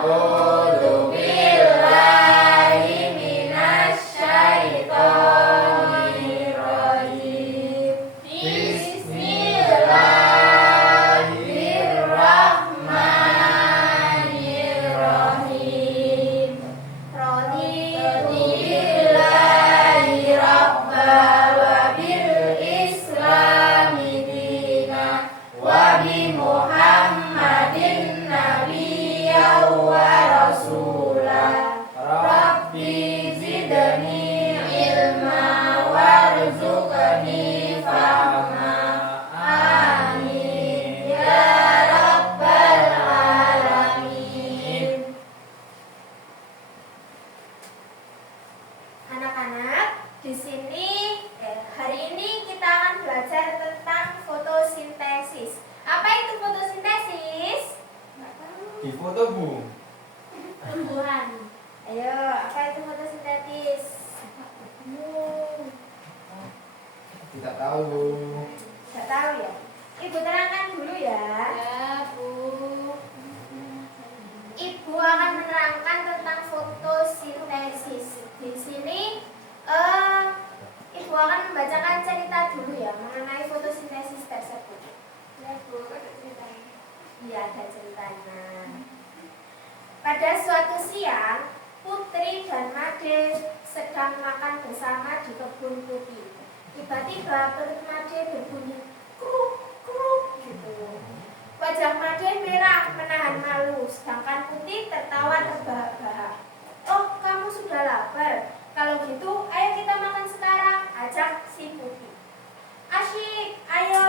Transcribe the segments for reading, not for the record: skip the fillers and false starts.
A'udzu billahi minasyaitonir rajim. Bismillahirrahmanirrahim. Raditu billahi rabba wa bil islami dina wa bi Muhammadin nabiyya wa rasula. Rabbi zidni ilma warzuqni fahma. Amin ya rabbal alamin. Anak-anak, di sini hari ini kita akan belajar tentang fotosintesis. Apa itu fotosintesis? Di foto, Bu. Tumbuhan. Ayo, apa itu fotosintesis? Tidak tahu, Bu. Tidak tahu ya? Ibu terangkan dulu ya. Ya, Bu. Ibu akan menerangkan tentang fotosintesis. Di sini Ibu akan membacakan cerita dulu ya mengenai fotosintesis tersebut. Ya, Bu, ada ceritanya. Iya, ada ceritanya. Pada suatu siang, Putri dan Made sedang makan bersama di kebun putih. Tiba-tiba perut Made berbunyi kruk kruk gitu. Wajah Made merah menahan malu, sedangkan Putih tertawa terbahak-bahak. Oh, kamu sudah lapar? Kalau gitu, ayo kita makan sekarang, ajak si Putih. Asyik, ayo.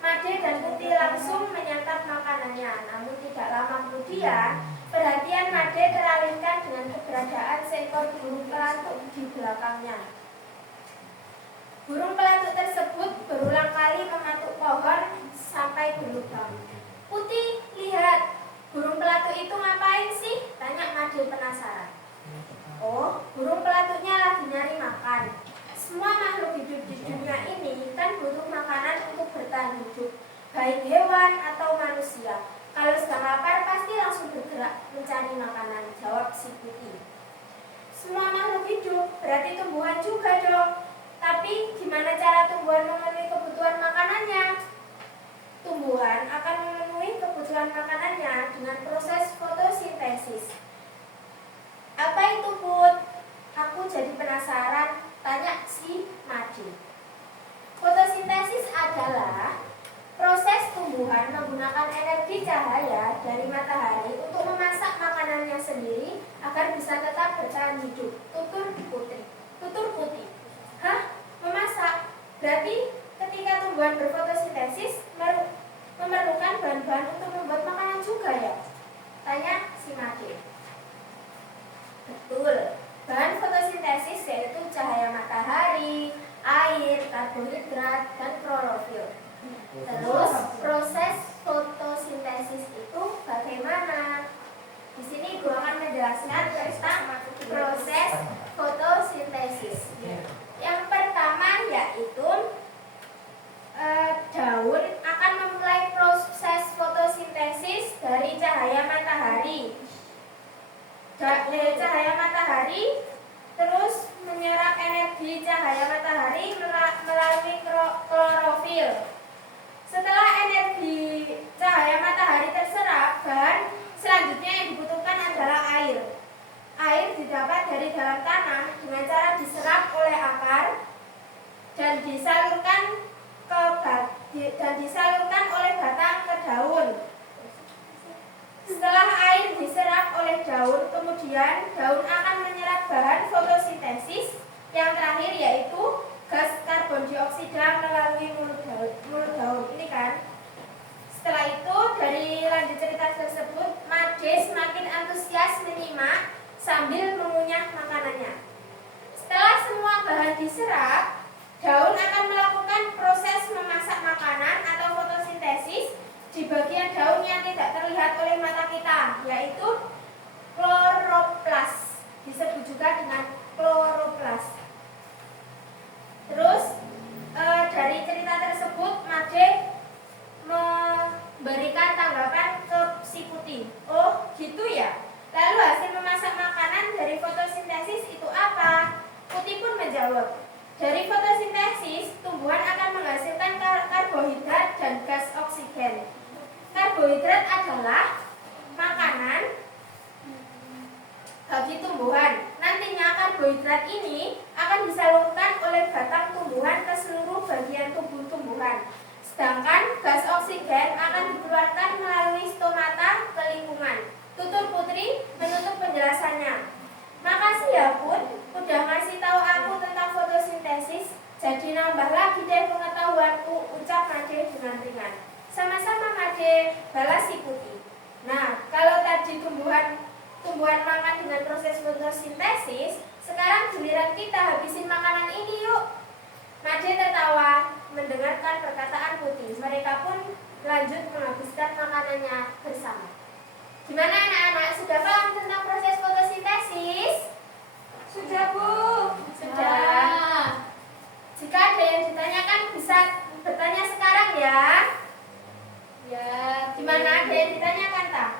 Made dan Putih langsung menyantap makanannya. Namun tidak lama kemudian, perhatian Made teralihkan dengan keberadaan seekor burung pelatuk di belakangnya. Burung pelatuk tersebut berulang kali mematuk pohon sampai berlubang. Putih, lihat, burung pelatuk itu ngapain sih? Tanya Made penasaran. Oh, burung pelatuknya lagi nyari makan. Semua makhluk hidup di dunia ini kan butuh makanan untuk bertahan hidup, baik hewan atau manusia. Kalau sedang lapar pasti langsung bergerak mencari makanan, jawab si Putih. Semua makhluk hidup berarti tumbuhan juga dong. Tapi gimana cara tumbuhan memenuhi kebutuhan makanannya? Tumbuhan akan memenuhi kebutuhan makanannya dengan proses fotosintesis. Apa itu, Put? Aku jadi penasaran, tanya si Made. Fotosintesis adalah proses tumbuhan menggunakan energi cahaya dari matahari untuk memasak makanannya sendiri agar bisa tetap bertahan hidup. Tutur Putih. Hah? Memasak? Berarti ketika tumbuhan berfotosintesis memerlukan bahan-bahan untuk membuat makanan juga ya? Tanya si Made. Betul. Bahan fotosintesis yaitu cahaya matahari, air, karbohidrat, dan klorofil. Terus proses fotosintesis itu bagaimana? Di sini Ibu akan menjelaskan tentang proses fotosintesis. Yang pertama yaitu daun akan memulai proses fotosintesis dari cahaya matahari. Cahaya matahari terus menyerap energi cahaya matahari melalui klorofil. Setelah energi cahaya matahari terserap, bahan selanjutnya yang dibutuhkan adalah air. Air didapat dari dalam tanah dengan cara diserap oleh akar dan disalurkan oleh batang ke daun. Setelah air diserap oleh daun, kemudian daun akan menyerap bahan fotosintesis. Yang terakhir yaitu gas karbon dioksida melalui mulut daun. Ini kan. Setelah itu, dari lanjut cerita tersebut, Made semakin antusias menyimak sambil mengunyah makanannya. Setelah semua bahan diserap, daun akan melakukan proses memasak makanan atau fotosintesis di bagian daun yang tidak terlihat oleh mata kita, yaitu kloroplas. Disebut juga dengan kloroplas. Terus dari cerita tersebut Made memberikan tanggapan ke si Putih. Oh gitu ya, tumbuhan. Nantinya karbohidrat ini akan disalurkan oleh batang tumbuhan ke seluruh bagian tubuh tumbuhan. Sedangkan gas oksigen akan dikeluarkan melalui stomata ke lingkungan. Tutur Putri menutup penjelasannya. Makasih ya Put, udah ngasih tahu aku tentang fotosintesis. Jadi nambah lagi deh pengetahuanku, ucap Made dengan ringan. Sama-sama Made, balas si Putih. Nah, kalau tadi tumbuhan makan dengan proses fotosintesis, sekarang giliran kita habisin makanan ini yuk. Made tertawa mendengarkan perkataan Putih. Mereka pun lanjut menghabiskan makanannya bersama. Gimana anak-anak, sudah paham tentang proses fotosintesis? Sudah, Bu. Sudah. Jika ada yang ditanyakan bisa bertanya sekarang ya. Ya. Gimana, ada yang ditanyakan tak?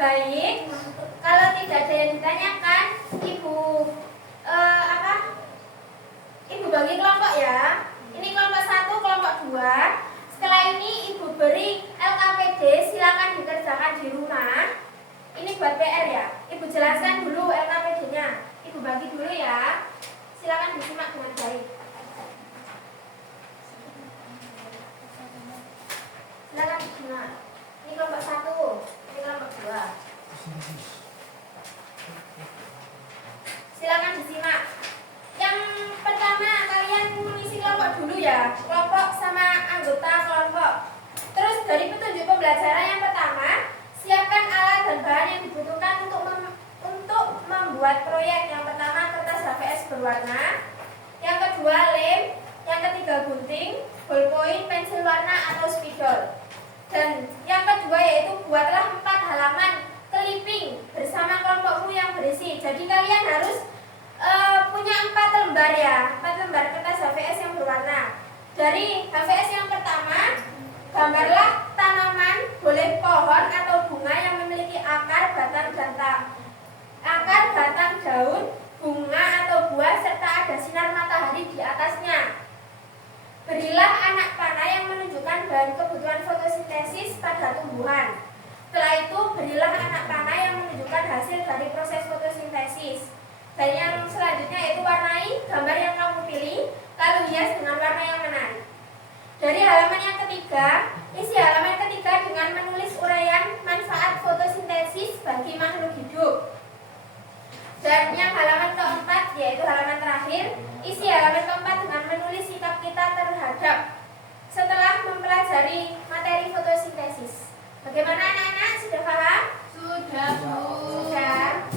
Baik, kalau tidak ada yang ditanyakan, Ibu Ibu bagi kelompok ya. Ini kelompok 1, kelompok 2. Setelah ini Ibu beri LKPD, silakan dikerjakan di rumah. Ini buat PR ya. Ibu jelaskan dulu LKPD-nya. Ibu bagi dulu ya. Silakan disimak dengan baik. Silakan disimak. Ini kelompok 1, ini kelompok 2. Silakan disimak. Yang pertama kalian mengisi kelompok dulu ya, kelompok sama anggota kelompok. Terus dari petunjuk pembelajaran yang pertama, siapkan alat dan bahan yang dibutuhkan untuk membuat proyek. Yang pertama kertas HVS berwarna, yang kedua lem, yang ketiga gunting, ballpoint, pensil warna atau spidol. Dan yang kedua yaitu buatlah 4 halaman clipping bersama kelompokmu yang berisi. Jadi kalian harus punya 4 lembar ya, 4 lembar kertas HVS yang berwarna. Dari HVS yang pertama, gambarlah tanaman, boleh pohon atau bunga yang memiliki akar, batang, daun, bunga atau buah serta ada sinar matahari di atasnya. Berilah anak panah yang menunjukkan bahan kebutuhan fotosintesis pada tumbuhan. Setelah itu, berilah anak panah yang menunjukkan hasil dari proses fotosintesis. Dan yang selanjutnya yaitu warnai gambar yang kamu pilih, lalu hias dengan warna yang menarik. Dari halaman yang ketiga, isi halaman ketiga dengan menulis uraian manfaat fotosintesis bagi makhluk hidup. Dan yang halaman keempat, yaitu halaman terakhir, isi halaman keempat dengan menulis sikap kita terhadap setelah mempelajari materi fotosintesis. Bagaimana anak-anak, sudah paham? Sudah, Bu. Sudah.